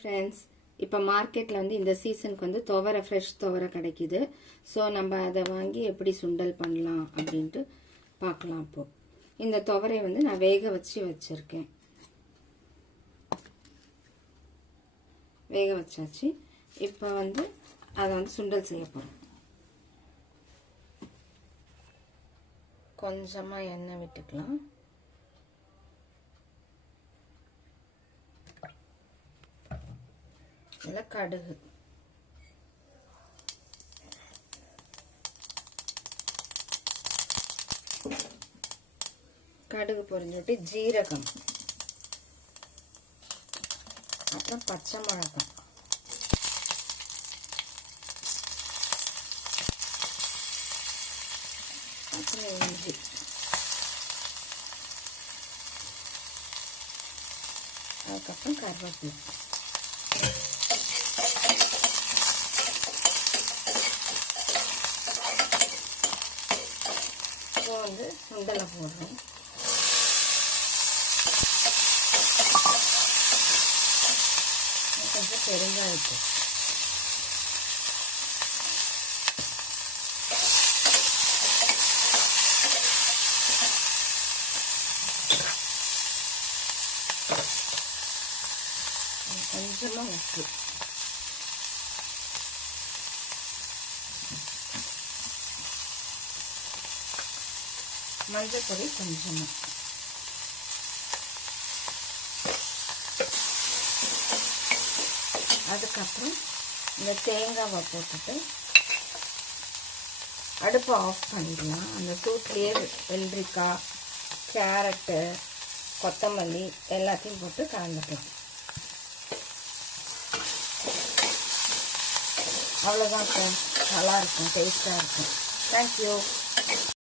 Friends, இப்போ மார்க்கெட்டில் வந்து இந்த சீசனுக்கு வந்து துவரை, ஃப்ரெஷ் துவரை கிடைக்கிது. ஸோ நம்ம அதை வாங்கி எப்படி சுண்டல் பண்ணலாம் அப்படின்ட்டு பார்க்கலாம். இப்போது இந்த துவரையை வந்து நான் வேக வச்சுருக்கேன். வேக வச்சாச்சு. இப்போ வந்து அதை வந்து சுண்டல் செய்ய போகிறோம். கொஞ்சமாக எண்ணெய் விட்டுக்கலாம். இல்லை கடுகு, கடுகு பொரிஞ்சுட்டு ஜீரகம், அப்புறம் பச்சை மிளகாய், அப்புறம் இஞ்சி, அதுக்கப்புறம் கருவேப்பிலை. இப்போ வந்து சுண்டலை போடுறோம். கொஞ்சம் பெருங்காயத்தூள், கொஞ்சமாக உப்பு, மஞ்சள் பொடி கொஞ்சமாக, அதுக்கப்புறம் இந்த தேங்காவை போட்டுட்டு அடுப்பை ஆஃப் பண்ணிடலாம். அந்த சூட்லேயே வெள்ளரிக்காய், கேரட்டு, கொத்தமல்லி எல்லாத்தையும் போட்டு கலந்துக்கலாம். அவ்வளோதான், நல்லாயிருக்கும், டேஸ்ட்டாக இருக்கும். தேங்க்யூ.